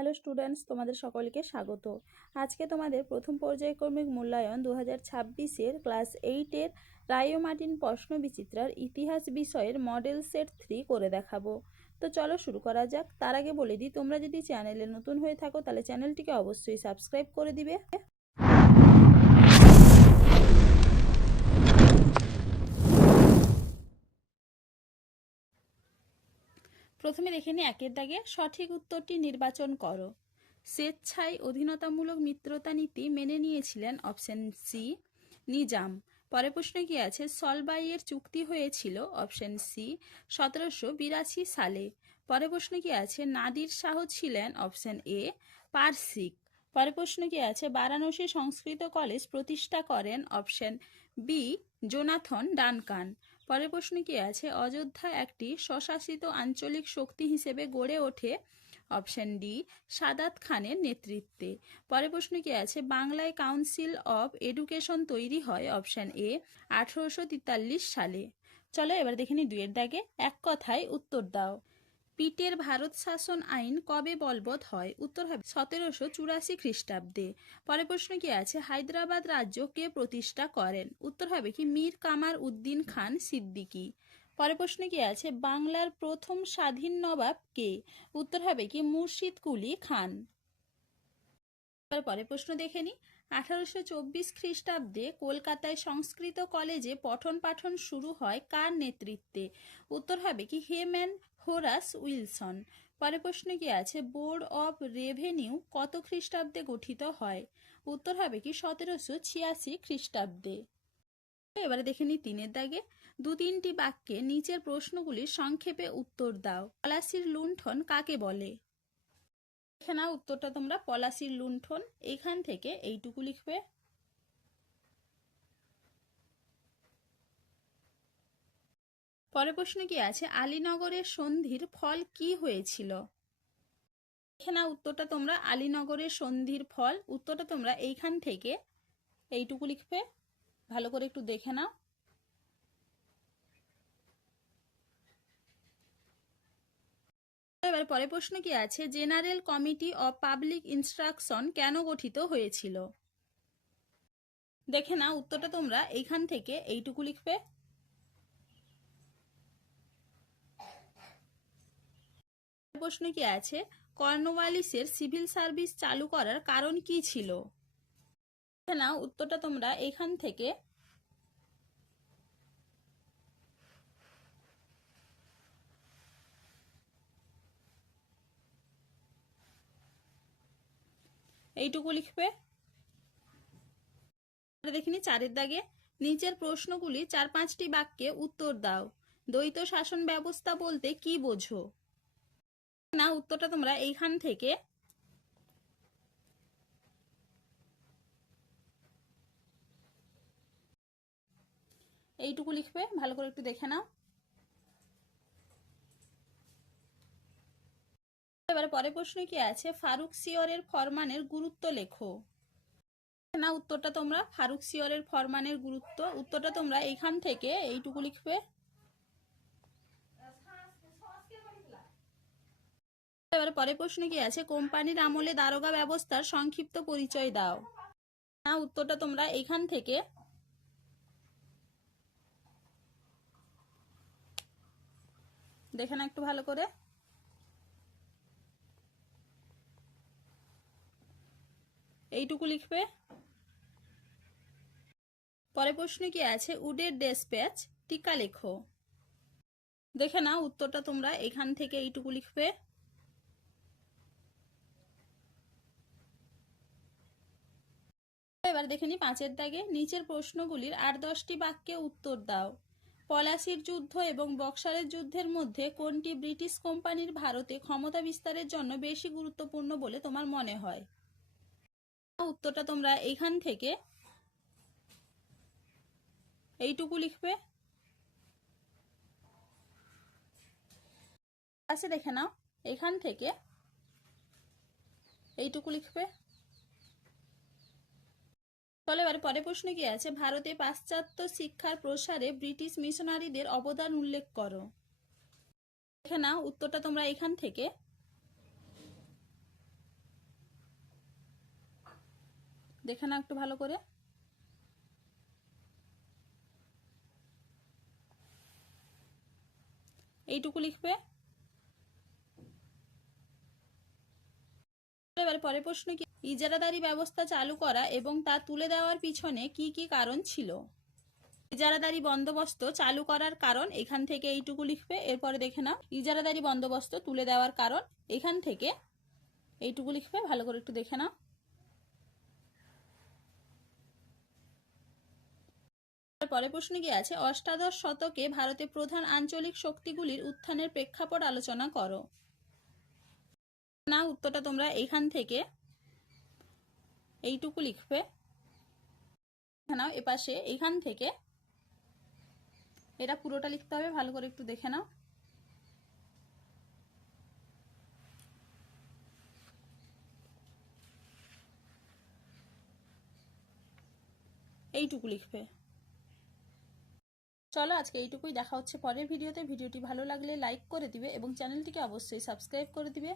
Hello students, তোমাদের সকলকে স্বাগত। আজকে তোমাদের প্রথম পর্যায়ক্রমিক মূল্যায়ন 2026-এর ক্লাস 8-এর রায় ও মার্টিন প্রশ্ন বিচিত্রার ইতিহাস বিষয়ের মডেল সেট 3 করে দেখাবো। তো চলো শুরু করা যাক। তার আগে বলে দিই, তোমরা যদি চ্যানেলে নতুন হয়ে থাকো তাহলে চ্যানেলটিকে অবশ্যই সাবস্ক্রাইব করে দিবে। প্রথমে দেখে নিই একের দাগে সঠিক উত্তরটি নির্বাচন করো। স্বেচ্ছায় অধীনতামূলক মিত্রতা নীতি মেনে নিয়েছিলেন অপশন সি নিজাম। পরের প্রশ্নে কি আছে? সলবাইয়ের চুক্তি হয়েছিল অপশন সি 1782 সালে। পরের প্রশ্নে কি আছে? নাদির শাহ ছিলেন অপশন এ পারসিক। পরের প্রশ্ন কি আছে? বারাণসী সংস্কৃত কলেজ প্রতিষ্ঠা করেন অপশন বি জোনাথন ডানকান। পরের প্রশ্ন কি আছে? অযোধ্যা একটি স্বশাসিত আঞ্চলিক শক্তি হিসেবে গড়ে ওঠে অপশন ডি সাদাত খানের নেতৃত্বে। পরের প্রশ্ন কি আছে? বাংলায় কাউন্সিল অফ এডুকেশন তৈরি হয় অপশন এ 1843 সালে। চলো এবার দেখে নি দুইয়ের দাগে এক কথায় উত্তর দাও। পিটের ভারত শাসন আইন কবে বলবৎ হয়? উত্তর হবে 1784 খ্রিস্টাব্দে। পরের প্রশ্ন কি আছে? হায়দ্রাবাদ রাজ্য কে প্রতিষ্ঠা করেন? উত্তর হবে কি মীর কামার উদ্দিন খান সিদ্দিকী। পরের প্রশ্ন কি আছে? বাংলার প্রথম স্বাধীন নবাব কে? উত্তর হবে কি মুর্শিদ কুলি খান। পরের প্রশ্ন দেখে নি 1824 খ্রিস্টাব্দে কলকাতায় সংস্কৃত কলেজে পঠন পাঠন শুরু হয় কার নেতৃত্বে? উত্তর হবে কি হেমেন হোরাস উইলসন। পরের প্রশ্ন কি আছে? বোর্ড অফ রেভিনিউ কত খ্রিস্টাব্দে গঠিত হয়? উত্তর হবে কি 1786 খ্রিস্টাব্দে। এবারে দেখে নি তিনের দাগে দু তিনটি বাক্যে নিচের প্রশ্নগুলির সংক্ষেপে উত্তর দাও। পলাশির লুণ্ঠন কাকে বলে? দেখে নাও উত্তরটা তোমরা। পলাশির লুণ্ঠন, এইখান থেকে এইটুকু লিখবে। পরের প্রশ্ন কি আছে? আলীনগরের সন্ধির ফল কি হয়েছিল? দেখে নাও উত্তরটা তোমরা। আলীনগরের সন্ধির ফল, উত্তরটা তোমরা এইখান থেকে এইটুকু লিখবে। ভালো করে একটু দেখে নাও। এবার পরের প্রশ্ন কি আছে? General committee of public instruction কেন গঠিত হয়েছিল? দেখে নাও উত্তরটা তোমরা এইখান থেকে এইটুকু লিখবে। প্রশ্ন কি আছে? কর্নওয়ালিসের সিভিল সার্ভিস চালু করার কারণ কি ছিল? দেখে নাও উত্তরটা তোমরা এইখান থেকে এইটুকু লিখবে। দেখিনি চারের দাগে নিচের প্রশ্নগুলি 4-5টি বাক্যে উত্তর দাও। দ্বৈত শাসন ব্যবস্থা বলতে কি বোঝো? না উত্তরটা তোমরা এইখান থেকে এইটুকু লিখবে। ভালো করে একটু দেখে নাও। এবারে পরের প্রশ্ন কি আছে? ফারুক সিয়রের ফরমানের গুরুত্ব লেখো। না উত্তরটা তোমরা ফারুক সিয়রের ফরমানের গুরুত্ব, উত্তরটা তোমরা এইখান থেকে এইটুকু লিখবে। এবারে পরের প্রশ্ন কি আছে? কোম্পানির আমলে দারোগা ব্যবস্থার সংক্ষিপ্ত পরিচয় দাও। না উত্তরটা তোমরা এইখান থেকে দেখে না একটু ভালো করে। এইটুকু লিখবে। পরের প্রশ্ন কি আছে? উডের ডেসপ্যাচ টিকা লেখো। দেখে নাও উত্তরটা তোমরা এখান থেকে এইটুকু লিখবে। এবার দেখে নি 5-এর দাগে নিচের প্রশ্নগুলির 8-10টি বাক্যে উত্তর দাও। পলাশির যুদ্ধ এবং বক্সারের যুদ্ধের মধ্যে কোনটি ব্রিটিশ কোম্পানির ভারতে ক্ষমতা বিস্তারের জন্য বেশি গুরুত্বপূর্ণ বলে তোমার মনে হয়? উত্তরটা তোমরা এইখান থেকে এইটুকু লিখবে। আছে দেখে নাও এখান থেকে এইটুকু লিখবে। চলো এবার পরের প্রশ্ন কি আছে? ভারতে পাশ্চাত্য শিক্ষার প্রসারে ব্রিটিশ মিশনারিদের অবদান উল্লেখ করো। দেখে নাও উত্তরটা তোমরা এখান থেকে দেখে নাও একটু ভালো করে। এইটুকু লিখবে। এবার পরের প্রশ্ন কি, ইজারাদারি ব্যবস্থা চালু করা এবং তা তুলে দেওয়ার পিছনে কি কি কারণ ছিল? ইজারাদারি বন্দোবস্ত চালু করার কারণ, এখান থেকে এইটুকু লিখবে। এরপরে দেখে নাও ইজারাদারি বন্দোবস্ত তুলে দেওয়ার কারণ, এখান থেকে এইটুকু লিখবে। ভালো করে একটু দেখে নাও। পরের প্রশ্ন কি আছে, অষ্টাদশ শতকে ভারতে প্রধান আঞ্চলিক শক্তিগুলির উত্থানের প্রেক্ষাপট আলোচনা করো। না, উত্তরটা তোমরা এখান থেকে এইটুকু লিখবে। নাও এপাশে এখান থেকে এটা পুরোটা লিখতে হবে। ভালো করে একটু দেখে নাও। এইটুকু লিখবে। চলো আজকে এইটুকুই, দেখা হচ্ছে পরের ভিডিওতে। ভিডিওটি ভালো লাগলে লাইক করে দিবে এবং চ্যানেলটিকে অবশ্যই সাবস্ক্রাইব করে দিবে।